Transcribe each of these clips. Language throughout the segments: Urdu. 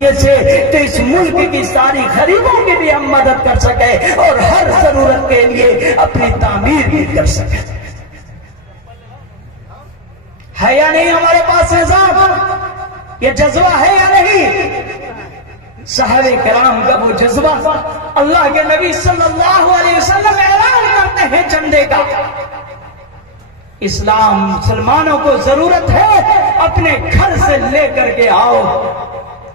سے تو اس ملک کی ساری غریبوں کی بھی ہم مدد کر سکے اور ہر ضرورت کے لیے اپنی تعمیر بھی کر سکے. ہے یا نہیں ہمارے پاس نظام؟ یہ جذبہ ہے یا نہیں؟ صحابہ کرام کا وہ جذبہ اللہ کے نبی صلی اللہ علیہ وسلم اعلان کرتے ہیں جھنڈے کا. اسلام مسلمانوں کو ضرورت ہے اپنے گھر سے لے کر کے آؤ.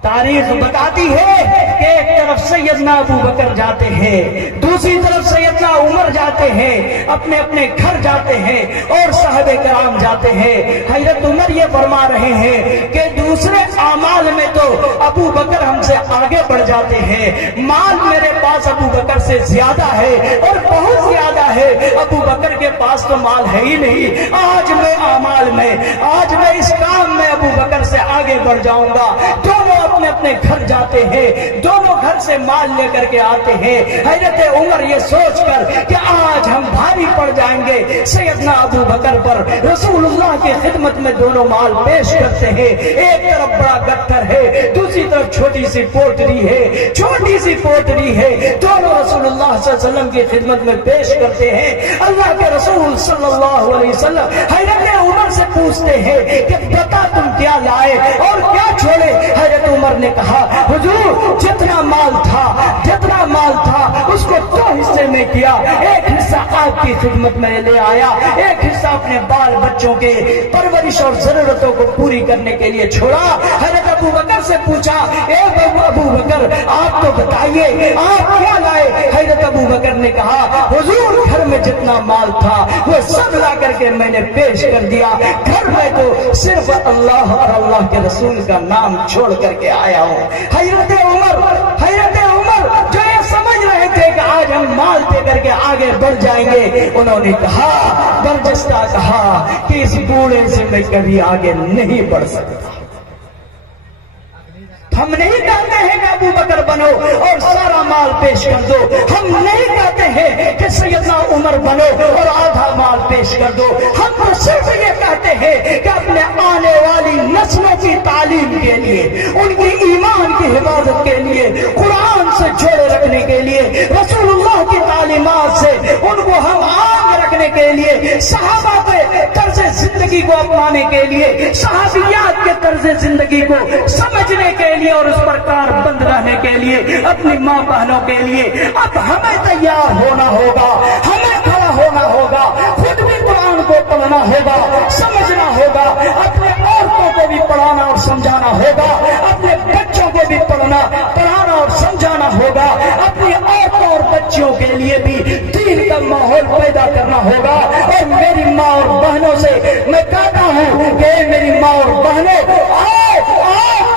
تاریخ بتاتی ہے کہ ایک طرف سیدنا ابو بکر جاتے ہیں، دوسری طرف سیدنا عمر جاتے ہیں، اپنے اپنے گھر جاتے ہیں اور صحابہ کرام جاتے ہیں. حضرت عمر یہ فرما رہے ہیں کہ دوسرے اعمال میں تو ابو بکر ہم سے آگے بڑھ جاتے ہیں، مال میرے پاس ابو بکر سے زیادہ ہے اور بہت زیادہ ہے، ابو بکر کے پاس تو مال ہے ہی نہیں. آج میں اعمال میں، آج میں اس کام میں ابو بکر سے آگے بڑھ جاؤں گا. دونوں اپنے اپنے گھر جاتے ہیں، دونوں گھر سے مال لے کر کے آتے ہیں. حضرت عمر یہ سوچ کر کہ آج ہم بھاری پڑ جائیں گے سیدنا ابو بکر پر، رسول اللہ کی خدمت میں دونوں مال پیش کرتے ہیں. ایک طرف بڑا گٹھر ہے، دوسری طرف چھوٹی سی پوٹری ہے، چھوٹی سی پوٹری ہے، دونوں رسول اللہ صلی اللہ علیہ وسلم کی خدمت میں پیش کرتے ہیں. اللہ کے رسول صلی اللہ علیہ وسلم حضرت عمر سے پوچھتے ہیں کہ بتا تم کیا لائے اور کیا چھوڑے. حضرت عمر نے کہا حضور جتنا مال تھا اس کو دو حصے میں کیا. ایک حصہ آپ کی خدمت میں لے آیا، ایک حصہ اپنے بال بچوں کے پرورش اور ضرورتوں کو پوری کرنے کے لیے چھوڑا. حضرت ابو بکر سے پوچھا اے ابو بکر آپ تو بتائیے آپ کیا لائے. حضرت ابو بکر نے کہا حضور گھر میں جتنا مال تھا وہ سب لا کر کے میں نے پیش کر دیا. گھر میں تو صرف اللہ اور اللہ کے رسول کا نام چھوڑ کر کے آیا ہوں. حضرت عمر جو یہ سمجھ رہے تھے کہ آج ہم مال دے کر کے آگے بڑھ جائیں گے، انہوں نے کہا برجستہ کہا کہ اس بوڑھے سے میں کبھی آگے نہیں بڑھ سکتا. ہم نہیں کہتے ہیں کہ ابو بکر بنو اور سارا مال پیش کر دو، ہم نہیں کہتے ہیں کہ سیدنا عمر بنو اور آدھا مال پیش کر دو. ہم تو صرف یہ کہتے ہیں کہ اپنے آنے والی نسلوں کی تعلیم کے لیے، ان کی ایمان کی حفاظت کے لیے، قرآن سے جوڑے رکھنے کے لیے، رسول اللہ کی تعلیمات سے ان کو ہم عام رکھنے کے لیے، صحابہ کے طرز زندگی کو اپنانے کے لیے، صحابیات کے طرز زندگی کو سمجھنے کے لیے اور اس پر کار بند رہنے کے لیے، اپنی ماں بہنوں کے لیے اب ہمیں تیار ہونا ہوگا، ہمیں کھڑا ہونا ہوگا، خود بھی قرآن کو پڑھنا ہوگا، سمجھنا ہوگا، اپنے عورتوں کو بھی پڑھانا اور سمجھانا ہوگا، اپنے بچوں کو بھی پڑھانا اور سمجھانا ہوگا، اپنی عورتوں اور بچوں کے لیے بھی دین کا ماحول پیدا کرنا ہوگا. اور میری ماں اور بہنوں سے میں کہتا ہوں کہ میری ماں اور بہنوں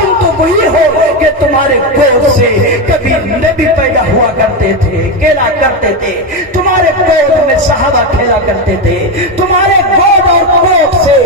تم تو وہی ہو کہ تمہارے گود سے کبھی نبی پیدا ہوا کرتے تھے، کھیلا کرتے تھے، تمہارے گود میں صحابہ کھیلا کرتے تھے، تمہارے گود اور کوٹ سے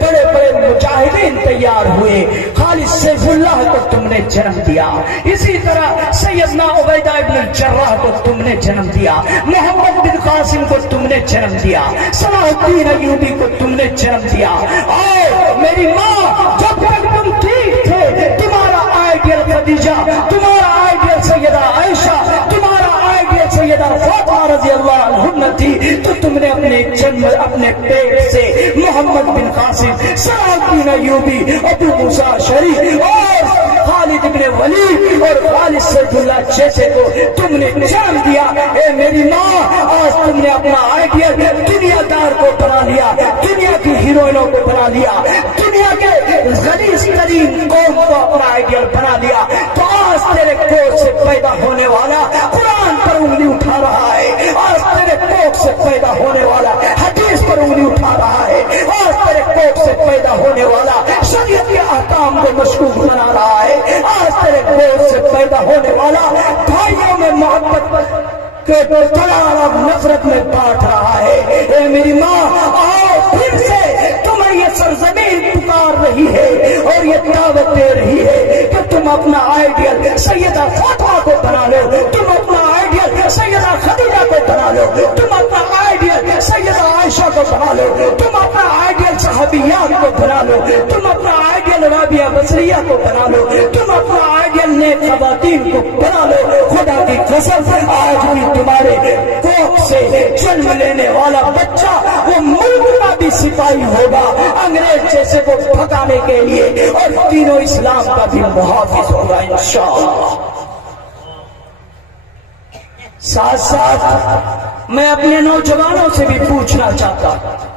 بڑے بڑے مجاہدین تیار ہوئے. خالد سیف اللہ کو تم نے جنم دیا، اسی طرح سیدنا عبیدہ ابن الجراح کو تم نے جنم دیا، محمد بن قاسم کو تم نے جنم دیا، صلاح الدین ایوبی کو تم نے جنم دیا. اور میری ماں جب تک تم ٹھیک تھے تمہارا آئیڈیل خدیجہ، تمہارا آئیڈیل سیدہ عائشہ، تمہارا آئیڈیل سیدہ فاطمہ رضی اللہ عنہا تھی، تو تم نے اپنے جنم اپنے پیٹ سے محمد بن قاسم، صلاح الدین ایوبی، ابو موسیٰ شریف اور خالد ابن ولید اور خالد سیف اللہ جیسے کو تم نے جنم دیا. اے میری ماں آج تم نے اپنا آئیڈیل دنیا دار کو بنا لیا، دنیا کی ہیروئنوں کو بنا لیا، دنیا کے غلیظ ترین قوم کو اپنا آئیڈیل بنا لیا. تو آج تیرے کوٹ سے پیدا ہونے والا قرآن پر انگلی اٹھا رہا ہے، آج تیرے کوٹ سے پیدا ہونے والا حدیث پر انگلی اٹھا رہا ہے، آج تیرے کوٹ سے پیدا ہونے والا شریعت کے احکام کو مشکوک بنا رہا ہے، آج تیرے کوٹ سے پیدا ہونے والا بھائیوں میں محبت کے دلال اور نفرت میں بانٹ رہا ہے. اے میری ماں آؤ پھر سے تمہیں یہ سرزمین پکار رہی ہے اور یہ دعوت دے رہی ہے کہ تم اپنا آئیڈیل سیدہ فاطمہ کو بنا لو، تم اپنا آئیڈیل سیدہ خدیجہ کو بنا لو، تم اپنا آئیڈیل سیدہ عائشہ کو بنا لو، تم اپنا آئیڈیل صحابیات کو بنا لو، تم اپنا آئیڈیل رابعہ بصریہ کو بنا لو، تم اپنا آئیڈیل نیک خواتین کو بنا لو. خدا کی قسم آج بھی تمہارے کوکھ سے جنم لینے والا بچہ وہ ملک کا بھی سپاہی ہوگا انگریز جیسے کو بھگانے کے لیے، اور تینوں اسلام کا بھی محافظ ہوگا انشاءاللہ. ساتھ ساتھ میں اپنے نوجوانوں سے بھی پوچھنا چاہتا ہوں،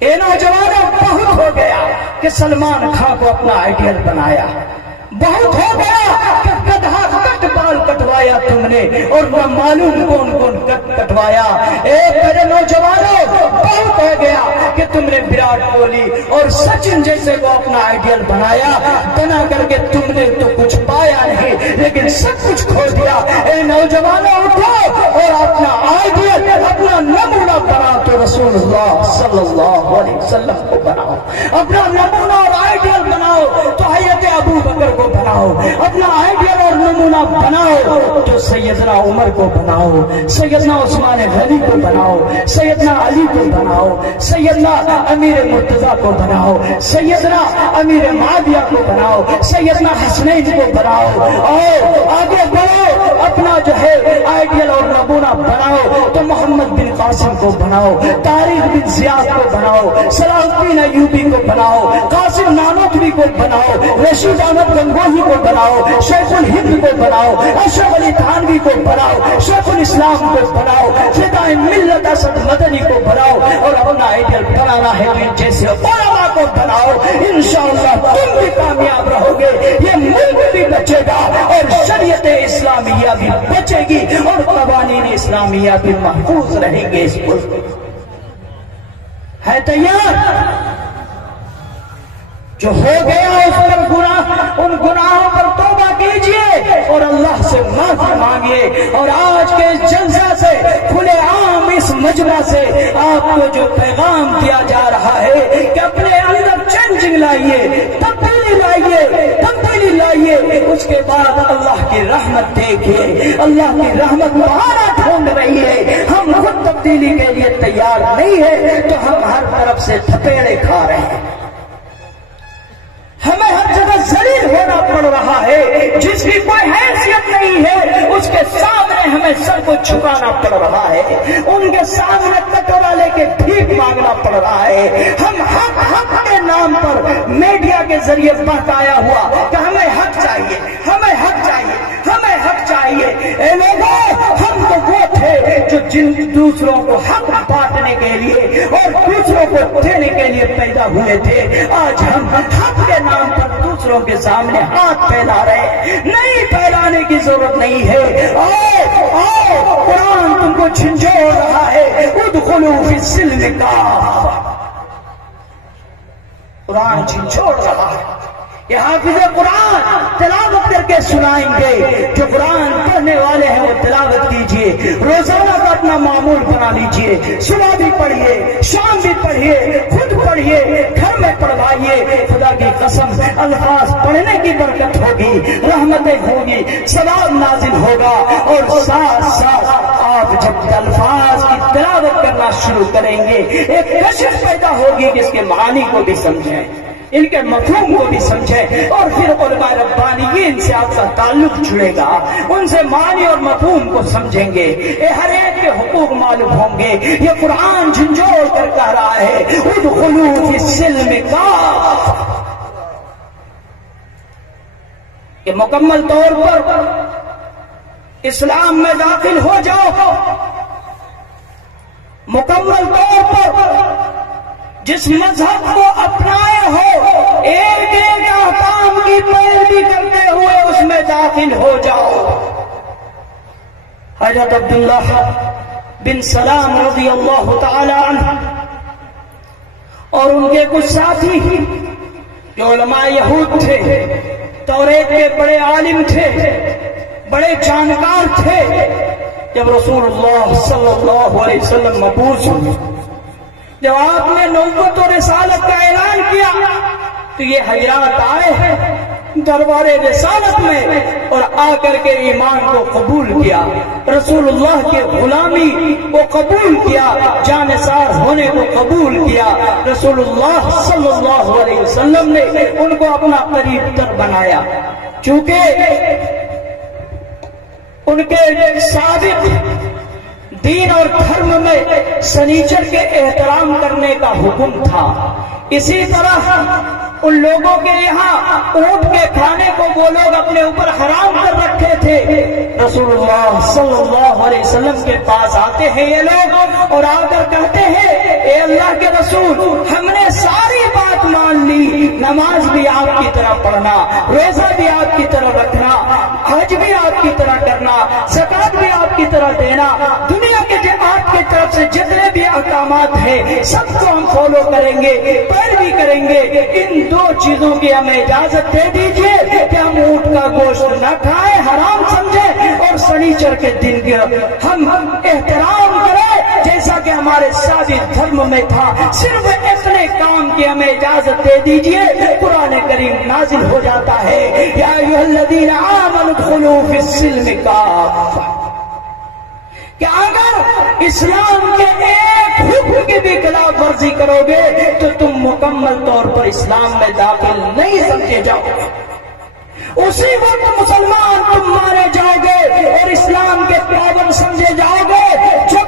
اے نوجوانوں، بہت ہو گیا کہ سلمان خان کو اپنا آئیڈیل بنایا، بہت ہو گیا کہ گدھا کٹ بال کٹوایا تم نے، اور نہ معلوم کون کون کٹوایا. اے میرے نوجوانوں، بہت ہو گیا کہ تم نے وراٹ کوہلی اور سچن جیسے کو اپنا آئیڈیل بنایا، بنا کر کے تم نے تو کچھ پایا نہیں لیکن سب کچھ کھو دیا. اے نوجوانوں، اٹھو اور اپنا آئیڈیل، اپنا نمونہ بناؤ تو رسول اللہ صلی اللہ علیہ وسلم کو بناؤ. اپنا نمونہ اور آئیڈیل بناؤ تو حضرت ابو بکر کو بناؤ. اپنا آئیڈیل اور نمونہ بناؤ تو سیدنا عمر کو بناؤ، سیدنا عثمان غنی کو بناؤ، سیدنا علی کو بناؤ، سیدنا امیر مرتضیٰ کو بناؤ، سیدنا امیر معاویہ کو بناؤ، سیدنا حسنین کو بناؤ. اور آگے بڑھو، اپنا جو ہے آئیڈیل اور نمونہ بناؤ تو محمد بن قاسم کو بناؤ، طارق بن زیاد کو بناؤ، صلاح الدین ایوبی کو بناؤ، قاسم نانوتوی کو بناؤ، رشید احمد گنگوہی کو بناؤ، شیخ الہند کو بناؤ، اشرف علی تھانوی کو بناؤ، شیخ الاسلام کو بناؤ، فدائے ملت اسد مدنی کو بناؤ. اور اپنا آئیڈیل بنانا ہے تو جیسے علماء کو بناؤ، انشاءاللہ تم بھی کامیاب رہو گے، یہ ملک بھی بچے گا اور شریعت اسلامیہ بھی بچے گی اور قوانین اسلامیہ بھی محفوظ رہیں گے. اس ملک ہے تیار؟ جو ہو گیا اس پر گناہ، ان گناہوں پر توبہ کیجئے اور اللہ سے معافی مانگیے. اور آج کے جلسہ سے کھلے عام اس مجمع سے آپ کو جو پیغام دیا جا رہا ہے کہ اپنے اندر چینجنگ لائیے، تبدیلی لائیے، اس کے بعد اللہ کی رحمت دیکھیے. اللہ کی رحمت بہارا ڈھونڈ رہی ہے، ہم خود تبدیلی کے لیے تیار نہیں ہے تو ہم ہر طرف سے تھپیڑے کھا رہے ہیں. ہمیں ہر جگہ ذلیل ہونا پڑ رہا ہے، جس کی کوئی حیثیت نہیں ہے اس کے سامنے ہمیں سب کو چھپانا پڑ رہا ہے، ان کے سامنے کٹورا لے کے بھیک مانگنا پڑ رہا ہے. ہم حق کے نام پر میڈیا کے ذریعے بتایا ہوا کہ ہمیں حق چاہیے، ہمیں حق چاہیے، ہمیں حق چاہیے. اے لوگوں، ہم تو وہ تھے جو جن دوسروں کو حق بانٹنے کے لیے اور دوسروں کو دینے کے لیے پیدا ہوئے تھے. آج ہم حق کے نام پر دوسروں کے سامنے ہاتھ پھیلا رہے. نہیں پھیلانے کی ضرورت نہیں ہے. آؤ قرآن تم کو جھنجھوڑ رہا ہے، ادخلوا فی السلم کافہ. قرآن جھنجھوڑ رہا ہے. یہ حافظ قرآن تلاوت کر کے سنائیں گے. جو قرآن پڑھنے والے ہیں وہ تلاوت کیجئے، روزانہ کا اپنا معمول بنا لیجئے. صبح بھی پڑھیے، شام بھی پڑھیے، خود پڑھیے، گھر میں پڑھوائیے. خدا کی قسم الفاظ پڑھنے کی برکت ہوگی، رحمتیں ہوگی، ثواب نازل ہوگا. اور ساتھ ساتھ آپ جب الفاظ کی تلاوت کرنا شروع کریں گے ایک کشش پیدا ہوگی کہ اس کے معانی کو بھی سمجھیں، ان کے مفہوم کو بھی سمجھیں. اور پھر علماء ربانیین سے آپ کا تعلق جڑے گا، ان سے معنی اور مفہوم کو سمجھیں گے، ہر ایک کے حقوق معلوم ہوں گے. یہ قرآن جھنجھوڑ کر کہہ رہا ہے ادخلوا فی السلم کافہ، کہ مکمل طور پر اسلام میں داخل ہو جاؤ، مکمل طور پر جس مذہب کو اپنائے ہو ایک ایک احکام کی پیروی کرتے ہوئے اس میں داخل ہو جاؤ. حضرت عبداللہ بن سلام رضی اللہ تعالی عنہ اور ان کے کچھ ساتھی جو علماء یہود تھے، توریت کے بڑے عالم تھے، بڑے جانکار تھے، جب رسول اللہ صلی اللہ علیہ وسلم مبعوث ہوئے، جب آپ نے نبوت و رسالت کا اعلان کیا تو یہ حضرات آئے ہیں دربار رسالت میں اور آ کر کے ایمان کو قبول کیا، رسول اللہ کی غلامی کو قبول کیا، جانثار ہونے کو قبول کیا. رسول اللہ صلی اللہ علیہ وسلم نے ان کو اپنا قریب تر بنایا. چونکہ ان کے سابق دین اور دھرم میں سنیچر کے احترام کرنے کا حکم تھا. اسی طرح ان لوگوں کے یہاں اونٹ کے کھانے کو وہ لوگ اپنے اوپر حرام کر رکھے تھے. رسول اللہ صلی اللہ علیہ وسلم کے پاس آتے ہیں یہ لوگ اور آ کر کہتے ہیں اے اللہ کے رسول ہم نے ساری بات مان لی, نماز بھی آپ کی طرح پڑھنا, روزہ بھی آپ کی طرح رکھنا, حج بھی آپ کی طرح کرنا, زکات بھی آپ کی طرح دینا, دنیا کے جو آپ کی طرف سے جتنے بھی احکامات ہیں سب کو ہم فالو کریں گے, پیروی کریں گے. ان دو چیزوں کی ہمیں اجازت دے دیجئے کہ ہم اونٹ کا گوشت نہ کھائیں, حرام سمجھیں, اور سنیچر کے دن کا ہم احترام کریں جیسا کہ ہمارے ثابت دھرم میں تھا. صرف اتنے کام کی ہمیں اجازت دے دیجئے. قرآن کریم نازل ہو جاتا ہے یا ایھا الذین آمنوا ادخلوا فی السلم کافہ, کہ اگر اسلام کے ایک حکم کی بھی خلاف ورزی کرو گے تو تم مکمل طور پر اسلام میں داخل نہیں سمجھے جاؤ گے. اسی وقت مسلمان تم مارے جاؤ گے اور اسلام کے پابند سمجھے جاؤ گے. جو